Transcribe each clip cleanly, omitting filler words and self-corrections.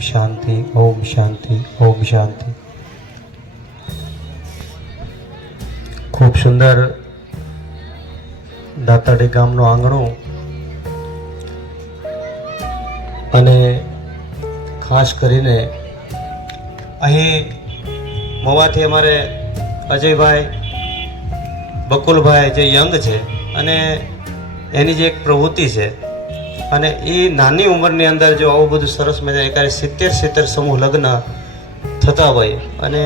શાંતિ, ઓમ શાંતિ, ઓમ શાંતિ. ખૂબ સુંદર દાતાડી ગામનું આંગણું અને ખાસ કરીને અહીં મોવાથી અમારે અજયભાઈ બકુલભાઈ જે યંગ છે અને એની જે એક પ્રવૃત્તિ છે અને એ નાની ઉંમરની અંદર જો આવું બધું સરસ મજા એકારે 70 સમૂહ લગ્ન થતા હોય અને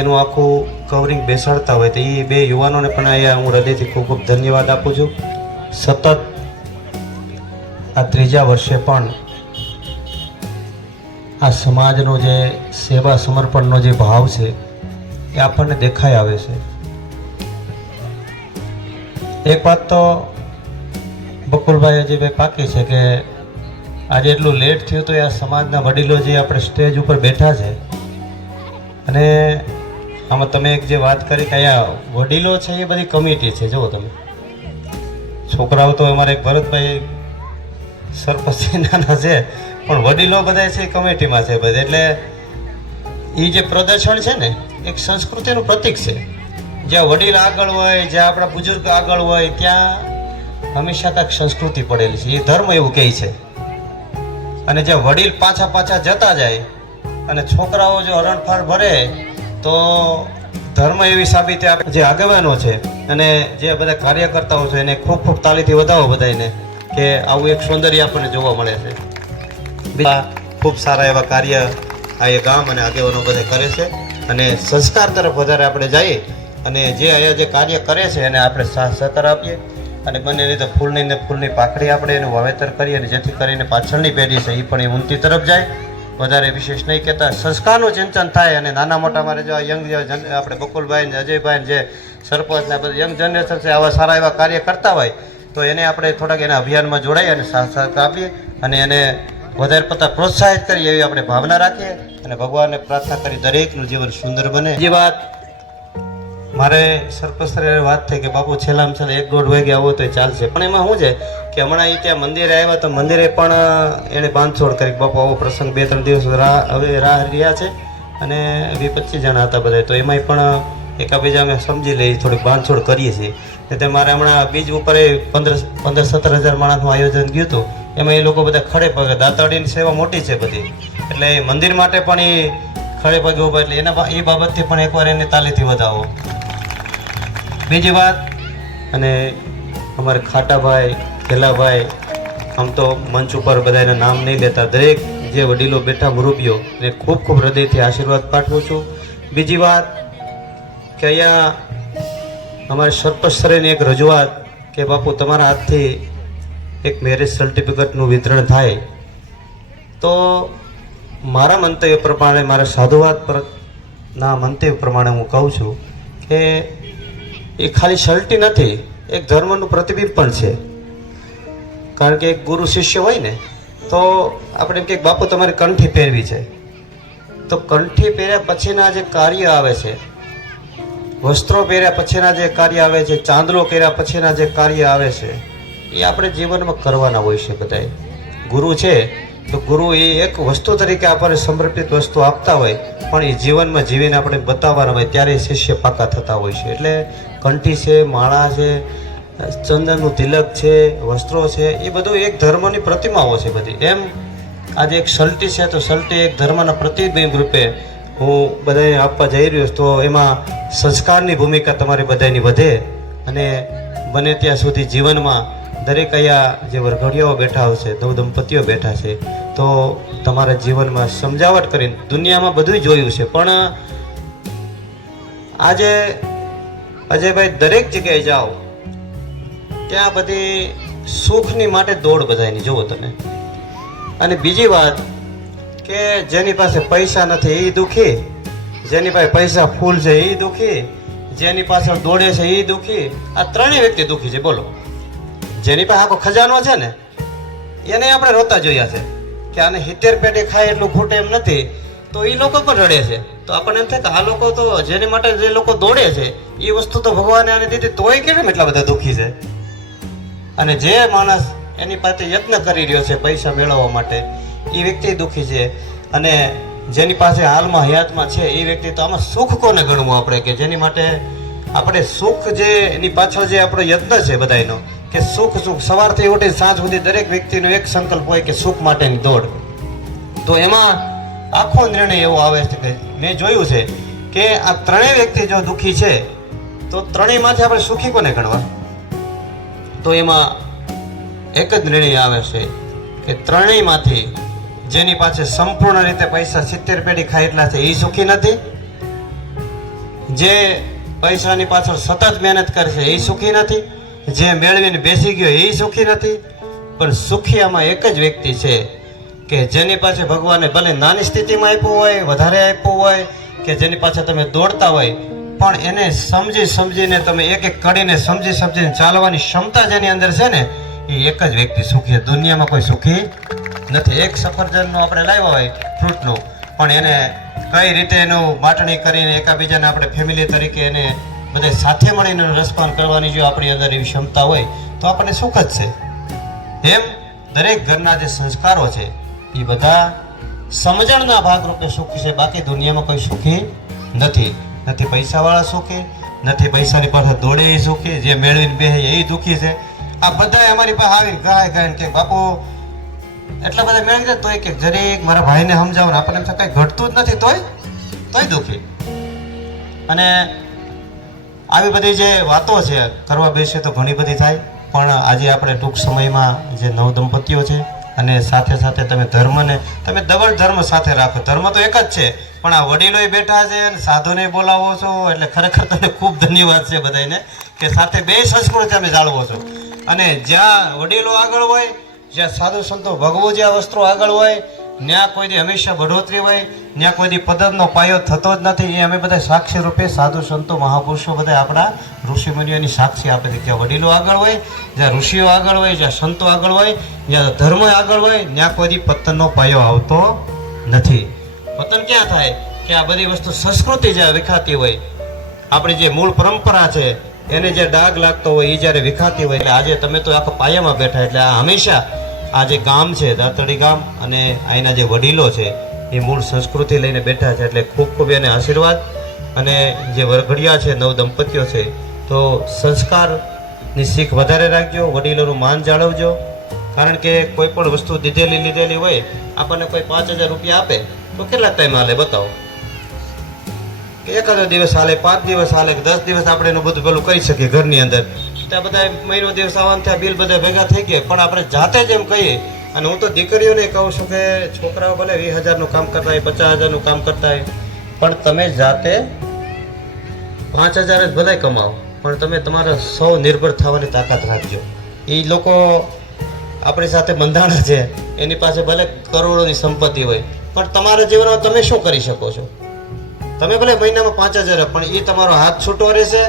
એનું આખું કવરિંગ બેસાડતા હોય તો એ બે યુવાનોને પણ અહીંયા હું હૃદયથી ખૂબ ખૂબ ધન્યવાદ આપું છું. સતત આ 3જા વર્ષે પણ આ સમાજનો જે સેવા સમર્પણનો જે ભાવ છે એ આપણને દેખાઈ આવે છે. એક વાત તો બકુલભાઈ અજયભાઈ પાકી છે કે આજે એટલું લેટ થયું તો આ સમાજના વડીલો જે આપણે સ્ટેજ ઉપર બેઠા છે અને આમાં તમે એક જે વાત કરી કે અહીંયા વડીલો છે એ બધી કમિટી છે. જુઓ તમે છોકરાઓ તો અમારે એક ભરતભાઈ સરપંચ નાના છે પણ વડીલો બધા છે એ કમિટીમાં છે બધા. એટલે એ જે પ્રદર્શન છે ને એક સંસ્કૃતિનું પ્રતીક છે. જ્યાં વડીલ આગળ હોય, જ્યાં આપણા બુઝુર્ગ આગળ હોય ત્યાં હંમેશા કાંઈક સંસ્કૃતિ પડેલી છે. એ ધર્મ એવું કહે છે. અને જે વડીલ પાછા જતા જાય અને છોકરાઓ જો હરણફાળ ભરે તો ધર્મ એવી સાબિતી આપે. જે આગેવાનો છે અને જે બધા કાર્યકર્તાઓ છે એને ખૂબ ખૂબ તાલીથી વધાવો બધાને કે આવું એક સૌંદર્ય આપણને જોવા મળે છે. ખૂબ સારા એવા કાર્ય આ એ ગામ અને આગેવાનો બધા કરે છે અને સંસ્કાર તરફ વધારે આપણે જઈએ અને જે અહીંયા જે કાર્ય કરે છે એને આપણે સાથ સહકાર આપીએ અને બંને રીતે ફૂલની પાખડી આપણે એનું વાવેતર કરીએ અને જેથી કરીને પાછળની પેઢી છે એ પણ એ ઉન્નતિ તરફ જાય. વધારે વિશેષ નહીં કહેતા સંસ્કારનું ચિંતન થાય અને નાના મોટા મારે જો યંગ આપણે બકુલભાઈ ને અજયભાઈ જે સરપંચ ને બધા યંગ જનરેશન છે આવા સારા એવા કાર્ય કરતા હોય તો એને આપણે થોડાક એના અભિયાનમાં જોડાઈ અને સાથ સહકાર આપીએ અને એને વધારે પડતા પ્રોત્સાહિત કરીએ એવી આપણે ભાવના રાખીએ અને ભગવાનને પ્રાર્થના કરી દરેકનું જીવન સુંદર બને. બીજી વાત મારે સરપંચ વાત થઈ કે બાપુ છેલ્લામાં છેલ્લા 1-1.5 વાગે આવો તો ચાલશે પણ એમાં શું છે કે હમણાં એ ત્યાં મંદિરે આવ્યા તો મંદિરે પણ એણે બાંધછોડ કરી બાપુ આવો પ્રસંગ 2-3 દિવસ હવે રાહ રહ્યા છે અને 20-25 જણા હતા બધા તો એમાંય પણ એકાબીજા અમે સમજી લઈએ થોડીક બાંધછોડ કરીએ છીએ. તે મારે હમણાં બીજ ઉપર 15-17 હજાર માણસનું આયોજન ગયું હતું એમાં એ લોકો બધા ખડે પગે દાતાડીની સેવા મોટી છે બધી એટલે મંદિર માટે પણ એ ખડે પગે ઉભા એટલે એના એ બાબતથી પણ એકવાર એને તાલીથી વધાવો. બીજી વાત અને અમારે ખાટાભાઈ ખેલાભાઈ આમ તો મંચ ઉપર બધાના નામ નહીં લેતા દરેક જે વડીલો બેઠા મુરબ્બીઓ ને ખૂબ ખૂબ હૃદયથી આશીર્વાદ પાઠવું છું. બીજી વાત કે અહીંયા અમારે સરપંચ શ્રીની એક રજૂઆત કે બાપુ તમારા હાથથી એક મેરેજ સર્ટિફિકેટનું વિતરણ થાય તો મારા મંતવ્ય પ્રમાણે મારા સાધુવાદ પરના મંતવ્ય પ્રમાણે હું કહું છું કે એ ખાલી સર્ટી નથી એક ધર્મનું પ્રતિબિંબ પણ છે. કારણ કે એક ગુરુ શિષ્ય હોય ને તો આપણે એમ કે બાપુ તમારી કંઠી પહેરવી છે તો કંઠી પહેર્યા પછીના જે કાર્ય આવે છે, વસ્ત્રો પહેર્યા પછીના જે કાર્ય આવે છે, ચાંદલો કર્યા પછીના જે કાર્ય આવે છે એ આપણે જીવનમાં કરવાના હોય છે. બધાએ ગુરુ છે તો ગુરુ એ એક વસ્તુ તરીકે આપણને સમર્પિત વસ્તુ આપતા હોય પણ એ જીવનમાં જીવીને આપણે બતાવવાના હોય ત્યારે શિષ્ય પાકા થતા હોય છે. એટલે કંઠી છે, માળા છે, ચંદનનું તિલક છે, વસ્ત્રો છે એ બધું એક ધર્મની પ્રતિમાઓ છે બધી. એમ આજે એક સલ્ટી છે તો સલ્ટી એક ધર્મના પ્રતિબિંબ રૂપે હું બધાને આપવા જઈ રહ્યો છું. તો એમાં સંસ્કારની ભૂમિકા તમારી બધાની વધે અને બને ત્યાં સુધી જીવનમાં દરેક અહીંયા જે વરઘડિયાઓ બેઠા હોય છે, નવદંપતિઓ બેઠા છે તો તમારા જીવનમાં સમજાવટ કરીને દુનિયામાં બધું જોયું છે પણ આજે અજયભાઈ દરેક જગ્યાએ જાઓ ત્યાં બધી સુખની માટે દોડ બધાની જુઓ તમે. અને બીજી વાત કે જેની પાસે પૈસા નથી એ દુઃખી, જેની પાસે પૈસા ફૂલ છે એ દુઃખી, જેની પાછળ દોડે છે એ દુઃખી. આ ત્રણેય વ્યક્તિ દુઃખી છે. બોલો જેની પાસે આખો ખજાનો છે ને એને આપણે રોતા જોયા છે કે આને 70 પેટી ખાય એટલું ખૂટે એમ નથી તો એ લોકો પણ રડે છે. તો આપણને એમ થાય કે આ લોકો તો જેની માટે જે લોકો દોડે છે એ વસ્તુ તો ભગવાને આને દીધી તોય કેમ એટલા બધા દુઃખી છે. અને જે માણસ એની પાસે યત્ન કરી રહ્યો છે પૈસા મેળવવા માટે એ વ્યક્તિ દુઃખી છે. અને જેની પાસે હાલમાં હયાતમાં છે એ વ્યક્તિ, તો આમાં સુખ કોને ગણવું આપણે, કે જેની માટે આપણે સુખ, જે એની પાછળ જે આપણો યત્ન છે બધાયનો, કે સુખ સુખ સવારથી ઉઠી સાંજ સુધી દરેક વ્યક્તિનો એક સંકલ્પ હોય કે સુખ માટેની દોડ. તો એમાં આખો નિર્ણય એવો આવે છે કે મેં જોયું છે કે આ ત્રણેય વ્યક્તિ જો દુઃખી છે તો ત્રણેયમાંથી આપણે સુખી કોને ગણવા? તો એમાં એક જ નિર્ણય આવે છે કે ત્રણેયમાંથી જેની પાસે સંપૂર્ણ રીતે પૈસા 70 પેઢી ખાય એટલા છે એ સુખી નથી, જે પૈસાની પાછળ સતત મહેનત કરે છે એ સુખી નથી, જે મેળવીને બેસી ગયો એ સુખી નથી. પણ સુખી આમાં એક જ વ્યક્તિ છે કે જેની પાસે ભગવાને ભલે નાની સ્થિતિમાં આપ્યું હોય, વધારે આપ્યું હોય, કે જેની પાસે તમે દોડતા હોય, પણ એને સમજી સમજીને તમે એક એક કડીને સમજી સમજીને ચાલવાની ક્ષમતા જેની અંદર છે ને, એ એક જ વ્યક્તિ સુખી. દુનિયામાં કોઈ સુખી નથી. એક સફરજનનું આપણે લાવ્યા હોય ફ્રૂટનું, પણ એને કઈ રીતે એનું માટણી કરીને એકાબીજાને આપણે ફેમિલી તરીકે એને બધા સાથે મળીને રસપાન કરવાની જો આપણી અંદર એવી ક્ષમતા હોય તો આપણને સુખ જ છે. એમ દરેક ઘરના જે સંસ્કારો છે એ બધા સમજણના ભાગરૂપે સુખી છે. બાકી દુનિયામાં કોઈ સુખી નથી. નથી પૈસાવાળા સુખી, નથી પૈસાની પાસે દોડે એ સુખી, જે મેળવીને બેસે એ દુઃખી છે. આ બધા અમારી પાસે આવીને ગાય ગાયને કે બાપુ એટલા બધા મેળવી દે તોય કે જરીક મારા ભાઈને સમજાવો ને, આપણને એમ થાય કંઈ ઘટતું જ નથી તોય દુઃખી. અને આવી બધી જે વાતો છે કરવા બેસીએ તો ઘણી બધી થાય, પણ આજે આપણે ટૂંક સમયમાં જે નવ દંપતીઓ છે અને સાથે સાથે તમે ધર્મને તમે ડબલ ધર્મ સાથે રાખો. ધર્મ તો એક જ છે, પણ આ વડીલોય બેઠા છે અને સાધુને બોલાવો છો, એટલે ખરેખર તમને ખૂબ ધન્યવાદ છે બધાને કે સાથે બે સંસ્કૃતિ તમે જાળવો છો. અને જ્યાં વડીલો આગળ હોય, જ્યાં સાધુ સંતો ભગવો જ્યાં વસ્ત્રો આગળ હોય, ત્યાં કોઈ દી હંમેશા બઢોતરી હોય, ત્યાં કોઈ દી પદનો પાયો થતો જ નથી. એ અમે બધા સાક્ષી રૂપે સાધુ સંતો મહાપુરુષો બધા આપણા ઋષિમુનિઓની સાક્ષી આપે છે. જ્યાં વડીલો આગળ હોય, જ્યાં ઋષિઓ આગળ હોય, જ્યાં સંતો આગળ હોય, જ્યાં ધર્મ આગળ હોય, ત્યાં કોઈ દી પતનનો પાયો આવતો નથી. પતન ક્યાં થાય કે આ બધી વસ્તુ સંસ્કૃતિ જ્યાં વિખાતી હોય, આપણી જે મૂળ પરંપરા છે એને જે ડાઘ લાગતો હોય એ જ્યારે વિખાતી હોય. એટલે આજે તમે તો આખા પાયામાં બેઠા, એટલે આ હંમેશા આ જે ગામ છે દાંતરડી ગામ અને અહીંના જે વડીલો છે એ મૂળ સંસ્કૃતિ લઈને બેઠા છે. એટલે ખૂબ ખૂબ એને આશીર્વાદ. અને જે વરઘડિયા છે નવ દંપતીઓ છે, તો સંસ્કારની શીખ વધારે રાખજો, વડીલોનું માન જાળવજો. કારણ કે કોઈ પણ વસ્તુ લીધેલી હોય, આપણને કોઈ 5000 રૂપિયા આપે તો કેટલા ટાઈમ હાલે બતાવો? કે એકાદો દિવસ હાલે, 5 દિવસ હાલે, 10 દિવસ આપણે એનું બધું પેલું કરી શકીએ ઘરની અંદર. ત્યાં બધા મહિનો દિવસ આવવાનું થયા, બિલ બધા ભેગા થઈ ગયા. પણ આપણે જાતે જ એમ કહીએ, અને હું તો દીકરીઓને કહું છું કે છોકરાઓ ભલે 20,000નું કામ કરતા હોય, 50,000નું કામ કરતા હોય, પણ તમે જાતે 5,000 જ બધાય કમાવો, પણ તમે તમારા સૌ નિર્ભર થવાની તાકાત રાખજો. એ લોકો આપણી સાથે બંધાણા છે, એની પાસે ભલે કરોડોની સંપત્તિ હોય, પણ તમારા જીવનમાં તમે શું કરી શકો છો? તમે ભલે મહિનામાં 5,000, પણ એ તમારો હાથ છૂટો રહેશે.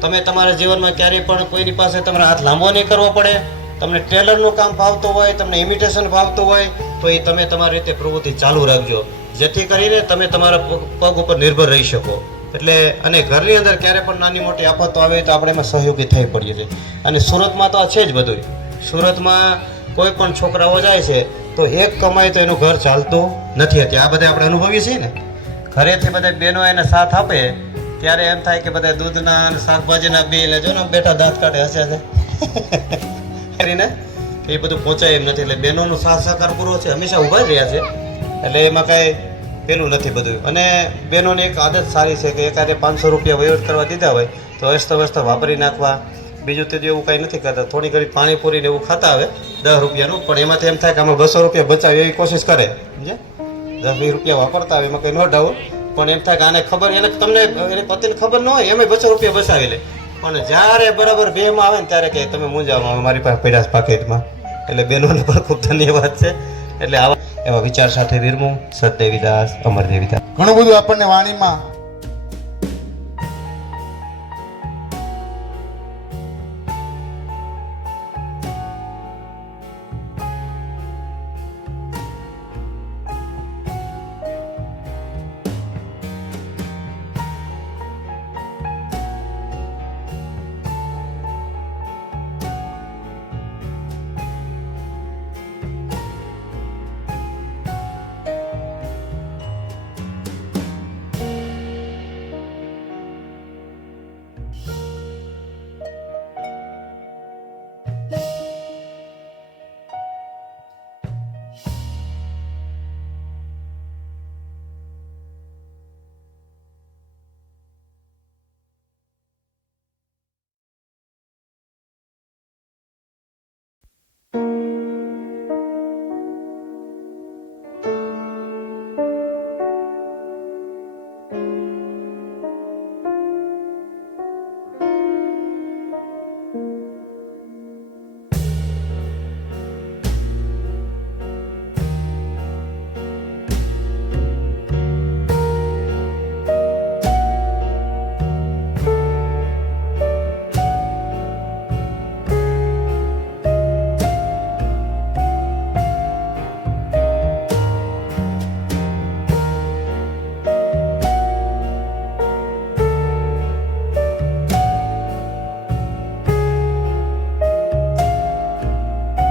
તમે તમારા જીવનમાં ક્યારેય પણ કોઈની પાસે તમારો હાથ લાંબો નહીં કરવો પડે. તમને ટેલરનું કામ ફાવતું હોય, તમને ઇમિટેશન ફાવતું હોય, તો એ તમે તમારી રીતે પ્રવૃત્તિ ચાલુ રાખજો, જેથી કરીને તમે તમારા પગ ઉપર નિર્ભર રહી શકો. એટલે અને ઘરની અંદર ક્યારે પણ નાની મોટી આફતો આવે તો આપણે એમાં સહયોગી થઈ પડીએ છીએ. અને સુરતમાં તો આ છે જ બધું. સુરતમાં કોઈ પણ છોકરાઓ જાય છે તો એક કમાય તો એનું ઘર ચાલતું નથી. હતી આ બધા આપણે અનુભવીએ છીએ ને. ઘરેથી બધા બહેનો એને સાથ આપે ત્યારે એમ થાય કે બધા દૂધના અને શાકભાજીના બિલ જો ને બેઠા દાંત કાઢે હશે છે કરીને એ બધું પહોંચાય એમ નથી. એટલે બહેનોનો સાથ સહકાર પૂરો છે, હંમેશા ઊભા જ રહ્યા છે. એટલે એમાં કાંઈ પેલું નથી બધું. અને બહેનોની એક આદત સારી છે કે એકાદે 500 રૂપિયા વહીવટ કરવા દીધા હોય તો અસ્તવ્યસ્ત વાપરી નાખવા. બીજું તો એવું કાંઈ નથી કરતા. થોડી ઘણી પાણીપુરીને એવું ખાતા આવે 10 રૂપિયાનું, પણ એમાંથી એમ થાય કે આમાં 200 રૂપિયા બચાવે એવી કોશિશ કરે. સમજે? 10-20 રૂપિયા વાપરતા આવે એમાં કંઈ નો ડાઉટ, પણ એમ થાય કે આને ખબર, એને તમને એને પતિને ખબર ન હોય એમાં 200 રૂપિયા બચાવી લે. પણ જ્યારે બરાબર 2માં આવે ને ત્યારે કે તમે મૂંઝામાં મારી પાસે પડ્યા પાકેટમાં. એટલે બહેનોને પણ ખૂબ ધન્યવાદ છે. એટલે આવા એવા વિચાર સાથે વિરમું. સતદેવીદાસ, અમરદેવીદાસ. ઘણું બધું આપણને વાણીમાં